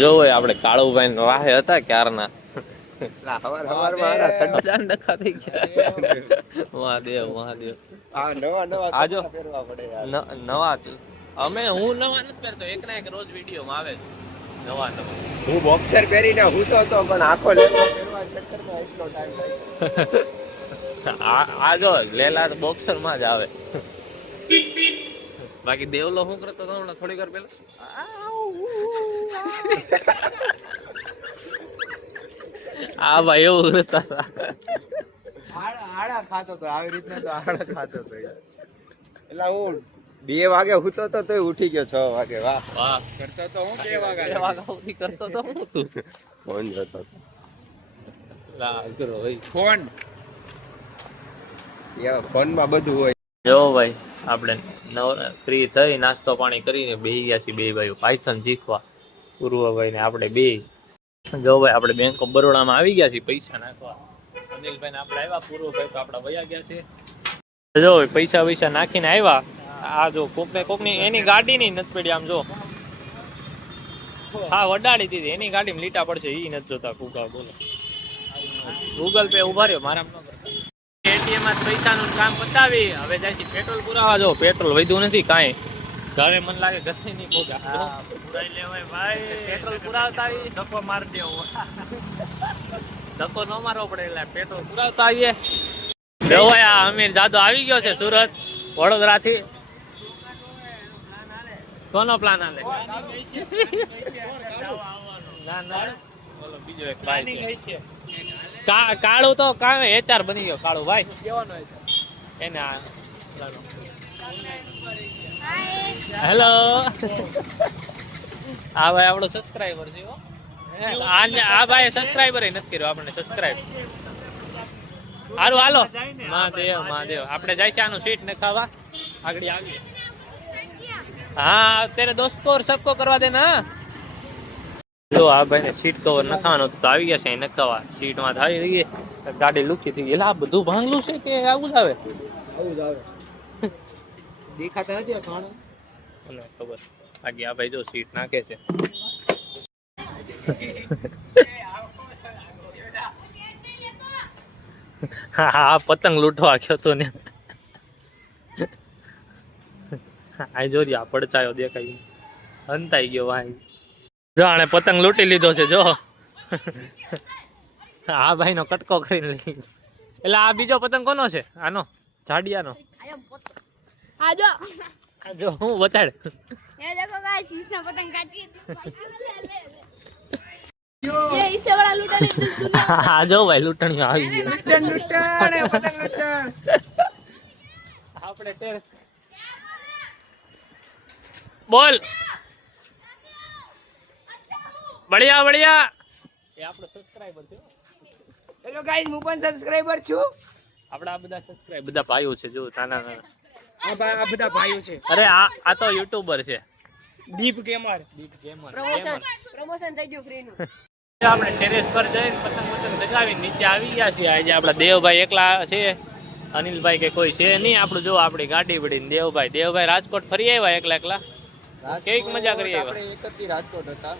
જો ભાઈ આપણે કાળુભાઈ રાહે હતા ક્યારના મહાદેવ મહાદેવ આજો નવા અમે હું નવા નથી પહેરતો એક ના એક રોજ વિડીયો માં આવે નવા નવા હું બોક્સર પહેરીને હું તો હતો પણ આખો લેવો પહેરવા ચક્કરમાં એટલો ટાઈમ આ જો લેલા બોક્સર માં જ આવે બાકી દેવલો શું કરતો હતો હમણાં થોડી વાર પેલા આ ભાઈ એવું રહેતા હતા આડા ખાતો તો આવી રીતના તો આડા ખાતો તો એટલે હું 2 વાગે હુતો તો તોય ઉઠી ગયો 6 વાગે વાહ વાહ કરતો તો હું 2 વાગ્યા સુધી કરતો તો હું તું ફોન જોતો લા કરો ભાઈ ફોન યા ફોન માં બધું હોય જો ભાઈ આપણે ફ્રી થઈ નાસ્તો પાણી કરીને બેહી ગયા છીએ બે ભાઈઓ પાયથન શીખવા પૂર્વભાઈ ને આપણે બે જો ભાઈ આપણે બેંક ઓફ બરોડામાં આવી ગયા છીએ પૈસા નાખવા અનિલભાઈ ને આપણે આવ્યા પૂર્વભાઈ તો આપણા વયા ગયા છે જો પૈસા નાખીને આવ્યા આ જો કોકની એની ગાડી ની નથી પડી આમ જો હા વડાડી દીધી એની ગાડીમાં લીટા પડશે ઈ નથી જોતા કુકા બોલો ગૂગલ પે ઉભા રહ્યો મારા એટીએમ માં પૈસાનું કામ પતાવી હવે જાય છે પેટ્રોલ પુરાવા જો પેટ્રોલ વધ્યું નથી કાંઈ ઘરે મન લાગે ઘરે નહીં ભોગા પુરાઈ લેવાય ભાઈ પેટ્રોલ પુરાવતા આવી ધક્કો મારી દેવો ધક્કો ન મારવો પડે એટલે પેટ્રોલ પુરાવતા આવીએ જો ભાઈ આ અમીર જાદો આવી ગયો છે સુરત વડોદરા થી કોનો પ્લાન આલે ના ના બોલો બીજો એક ભાઈ છે કાળું તો કામે એચઆર બની ગયો કાળું ભાઈ કેવાનો એને હેલો આ ભાઈ આપણો સબસ્ક્રાઇબર છે આ ભાઈ સબસ્ક્રાઇબર નથી કર્યો આપણે સબસ્ક્રાઇબ હારું હાલો મહાદેવ મહાદેવ આપણે જાય છે આનું સીટ ને ખાવા આગળ આવીએ हाँ तेरे दोस्त को और सबको करवा देना જો આ ભાઈને સીટ કવર નખાવાનું તો આવી ગયા છે નખાવા સીટમાં થાવી રહી ગાડી લુખી થઈ ગઈ એટલે આ બધું ભાંગલું છે કે આવું જ આવે દેખાતા નથી ખાણું મને ખબર બાકી આ ભાઈ જો સીટ નાખે છે હા પતંગ લૂંટવા ગયો તો ને આ જોરી આ પડચાયો દેખાય હંતાઈ ગયો ભાઈ જો આને પતંગ લૂંટી લીધો છે જો આ ભાઈ નો કટકો કરીને લઈ એટલે આ બીજો પતંગ કોનો છે આનો જાડિયાનો જો હું બતાડ ये देखो गाइस इसने पतंग काटी ये इससे बड़ा लूटनी दुनिया આ જો ભાઈ લૂંટણીઓ આવી ગઈ આપણે ટેરેસ બોલ બઢિયા બઢિયા એ આપણો સબસ્ક્રાઇબર છે હેલો ગાઈસ હું પણ સબસ્ક્રાઇબર છું આપડા આ બધા સબસ્ક્રાઇબ બધા ભાઈઓ છે જો નાના નાના આ બધા ભાઈઓ છે અરે આ તો યુટ્યુબર છે દીપ ગેમર प्रमोशन થઈ ગયું ફ્રી નું આપણે ટેરેસ પર જઈને પતંગ ચગાવી નીચે આવી ગયા છીએ આજે આપડા દેવભાઈ એકલા છે અનિલભાઈ કે કોઈ છે નહીં આપણું જો આપણી ગાડી પડીને દેવભાઈ રાજકોટ ફરી આવ્યા એકલા કેવી મજા કરી આવ્યા આપણે એક જ રાજકોટ હતા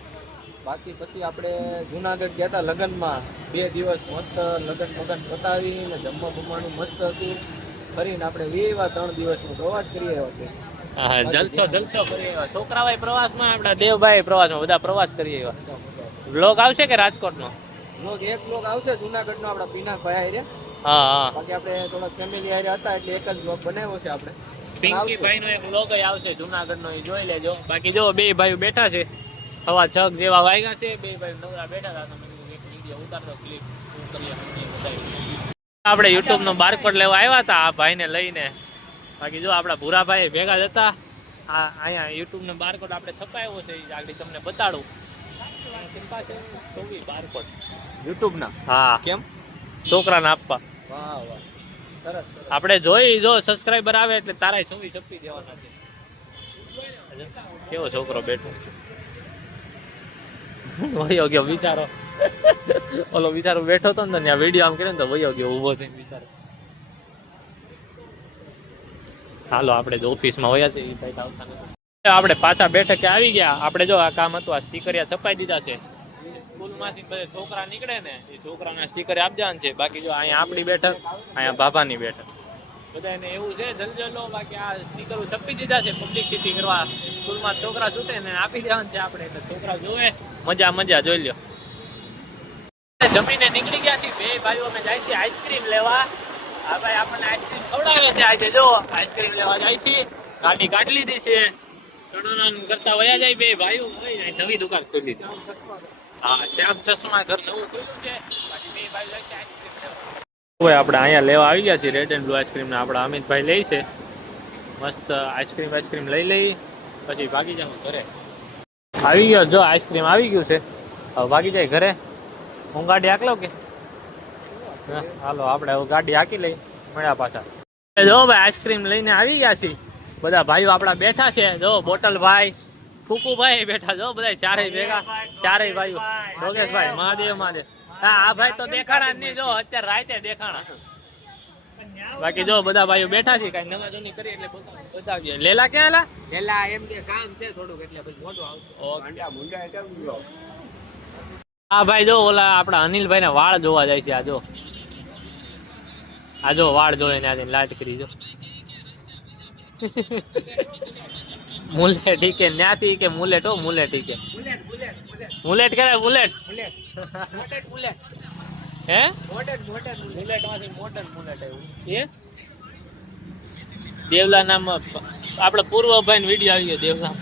બાકી પછી આપણે જુનાગઢ ગયા હતા લગનમાં 2 દિવસ મસ્ત લગન પતાવીને જમવા બમવાનું મસ્ત હતું ફરીને આપણે 3 દિવસનો પ્રવાસ કરી આવ્યો છે હા જલસો કરી આવ્યા છોકરાભાઈ પ્રવાસમાં આપણા દેવભાઈ પ્રવાસમાં બધા પ્રવાસ કરી આવ્યા વ્લોગ આવશે કે રાજકોટનો એક વ્લોગ આવશે જુનાગઢનો આપણા પીનાભાઈ આરે હા બાકી આપણે થોડા ફેમિલી આરે હતા એટલે એક જ વ્લોગ બનાવ્યો છે આપણે પિંકીભાઈ નો એક વ્લોગ આવશે જુનાગઢ નો એ જોઈ લેજો બાકી જો બે ભાઈઓ બેઠા છે 6:30 જેવા વાગ્યા છે બે ભાઈ નવરા બેઠા હતા તમે એક વિડિયો ઉતારતો ક્લિપ આપણે YouTube નો બારકોડ લેવા આવ્યા હતા આ ભાઈને લઈને બાકી જો આપણા ભૂરાભાઈ ભેગા જ હતા આ અહીંયા YouTube નો બારકોડ આપણે છપાયો છે આગળ તમને બતાડું બારકોડ YouTube ના હા કેમ છોકરાને આપવા વાહ વાહ સરસ આપણે જોઈ જો સબસ્ક્રાઇબર આવે એટલે તારા 24 છપી દેવાના છે કેવો છોકરો બેઠો વયો ગયો વિચારો ઓલો વિચારો બેઠો તો ને ત્યાં વિડીયો આમ કર્યો ને તો વયો ગયો ઊભો થઈને વિચારો હાલો આપણે ઓફિસમાં વયા છે એ ભાઈ આવતા નથી આપણે પાછા બેઠકે આવી ગયા. આપણે જો આ કામ હતું, આ સ્ટીકરિયા છપાઈ દીધા છે. સ્કૂલમાંથી બધા છોકરા નીકળે ને એ છોકરાના સ્ટીકર આપજાન છે. બાકી જો અહીંયા આપણી બેઠક, અહીંયા બાબાની બેઠક, બધાને એવું છે જલ્દી લો. બાકી આ સ્ટીકરો છપી દીધા છે પબ્લિસિટી કરવા. સ્કૂલમાં છોકરા છૂટે ને આપી દેવાનું છે આપણે, એટલે છોકરા જોવે મજા મજા જોઈ લ્યો. જમીને નીકળી ગયા છીએ બે ભાઈઓ, અમે જાય છે આઈસ્ક્રીમ લેવા. આ ભાઈ આપણને આઈસ્ક્રીમ ખવડાવે છે આજે. જો આઈસ્ક્રીમ લેવા જાય છે, ગાડી કાઢી લીધી છે. કડોના કરતા વયા જાય બે ભાઈઓ. નવી દુકાન ખોલી દીધી. હા, શ્યામ ચશ્મા ઘર નવું ખોલ્યું છે. બાકી બે ભાઈઓ જાય છે આઈસ્ક્રીમ લેવા. આપણે અહીંયા લેવા આવી ગયા છીએ રેડ એન્ડ બ્લુ આઈસ્ક્રીમ. આપણા અમિતભાઈ લે છે મસ્ત આઈસ્ક્રીમ લઈ લઈ પછી ભાગી જાઉં ઘરે. આવી ગયો જો આઈસ્ક્રીમ આવી ગયું છે. હવે ભાગી જાય ઘરે. હું ગાડી હાકલો કે હાલો આપણે હવે ગાડી હાકી લઈ મળ્યા પાછા. જો ભાઈ આઈસ્ક્રીમ લઈને આવી ગયા છીએ. બધા ભાઈઓ આપણા બેઠા છે. જો બોટલ ભાઈ, ફૂકુ ભાઈ બેઠા. જો બધા ચારેય ભેગા, ચારેય ભાઈઓ. યોગેશભાઈ મહાદેવ મહાદેવ. હા, આ ભાઈ તો દેખાણા જ નહીં. જો અત્યારે રાતે દેખાણા. બાકી જો બધા ભાઈઓ બેઠા છે. કઈ નવા જૂની કરી એટલે બતાવીએ. લેલા ક્યાં લા? પેલા એમ કે કામ છે થોડુંક એટલે પછી મોટું આવશે. હા ભાઈ જો ઓલા આપણા અનિલભાઈ ના વાળ જોવા જાય છે. આ જો વાળ જોવે ને આજે લાટ કરી. જો મુલેટ ઠીકે ન્યાથી કે મુલેટ હો મુલેટ ઠીકે મુલેટ કરે મુલેટ હે મુલેટ માંથી મોટર મુલેટ આવ્યું એ દેવલા નામ આપણે પૂર્વભાઈ નો વિડીયો આવી ગયો દેવલા.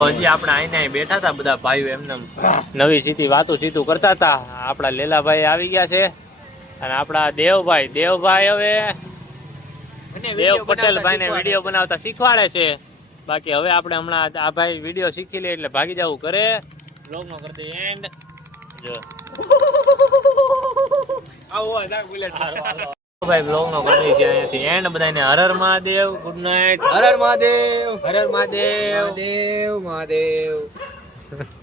હજી આપણે આઈને બેઠા હતા બધા ભાઈઓ, એમને નવી સીધી વાતો સીધું કરતા હતા. આપણા લેલાભાઈ આવી ગયા છે અને આપણા દેવભાઈ હવે દેવ પટેલ ભાઈ ને વિડીયો બનાવતા શીખવાડે છે. બાકી હવે આપણે હમણાં આ ભાઈ વિડીયો શીખી લે એટલે ભાગી જવું કરે. બ્લોગ નો કરી દે એન્ડ. જો ભાઈ બ્લોગ નો કરી દે અહીંયાથી એન્ડ. બધાને હર હર મહાદેવ, ગુડ નાઇટ. હર હર મહાદેવ, હર હર મહાદેવ, મહાદેવ મહાદેવ.